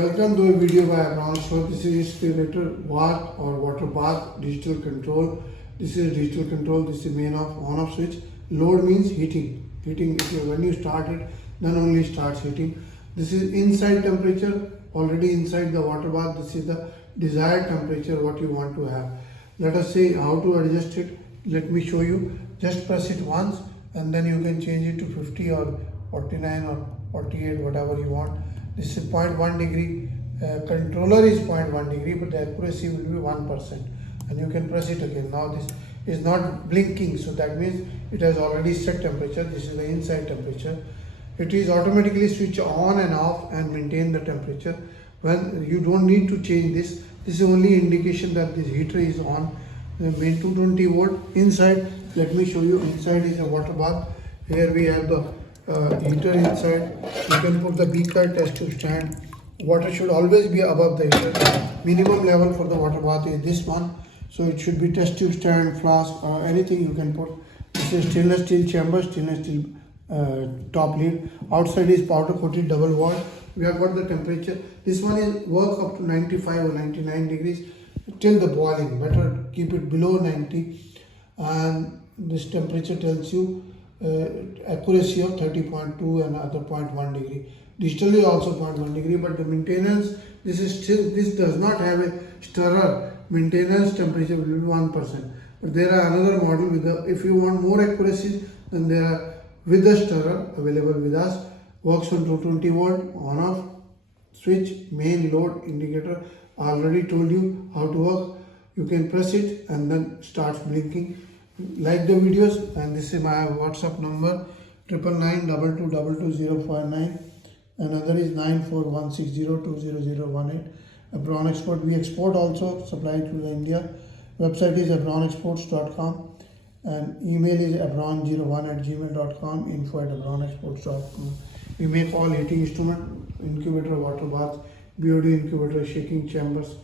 Welcome to a video by Abraham Show. This is inspirator bath or water bath digital control. This is digital control. This is main off on off switch. Load means heating. Heating when you start it, then only starts heating. This is inside temperature. Already inside the water bath. This is the desired temperature what you want to have. Let us see how to adjust it. Let me show you. Just press it once and then you can change it to 50 or 49 or 48, whatever you want. This is 0.1 degree. Controller is 0.1 degree, but the accuracy will be 1%. And you can press it again. Now this is not blinking, so that means it has already set temperature. This is the inside temperature. It is automatically switch on and off and maintain the temperature. When you don't need to change this. This is only indication that this heater is on. The main 220 volt inside. Let me show you. Inside is a water bath. Here we have the heater inside. You can put the beaker, test tube stand. Water should always be above the heater. Minimum level for the water bath is this one. So it should be test tube stand, flask, or anything you can put. This is stainless steel chamber, stainless steel top lid. Outside is powder coated double wall. We have got the temperature. This one is work up to 95 or 99 degrees till the boiling. Better keep it below 90. And this temperature tells you accuracy of 30.2 and other 0.1 degree. Digitally also 0.1 degree, but the maintenance, this does not have a stirrer. Maintenance temperature will be 1%. But there are another model with the, if you want more accuracy, then there are with the stirrer available with us. Works on 220 volt, on off, switch, main, load, indicator. I already told you how to work. You can press it and then starts blinking. Like the videos, and this is my WhatsApp number 99922222049. Another is 9416020018. Abron Export, we export also, supply to India. Website is abronexports.com and email is abron01@gmail.com, info@abronexports.com. We make all heating instrument, incubator, water bath, BOD incubator, shaking chambers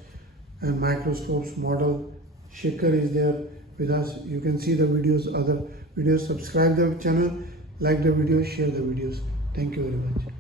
and microscopes, model, shaker is there with us. You can see the videos, other videos. Subscribe the channel, like the video, share the videos. Thank you very much.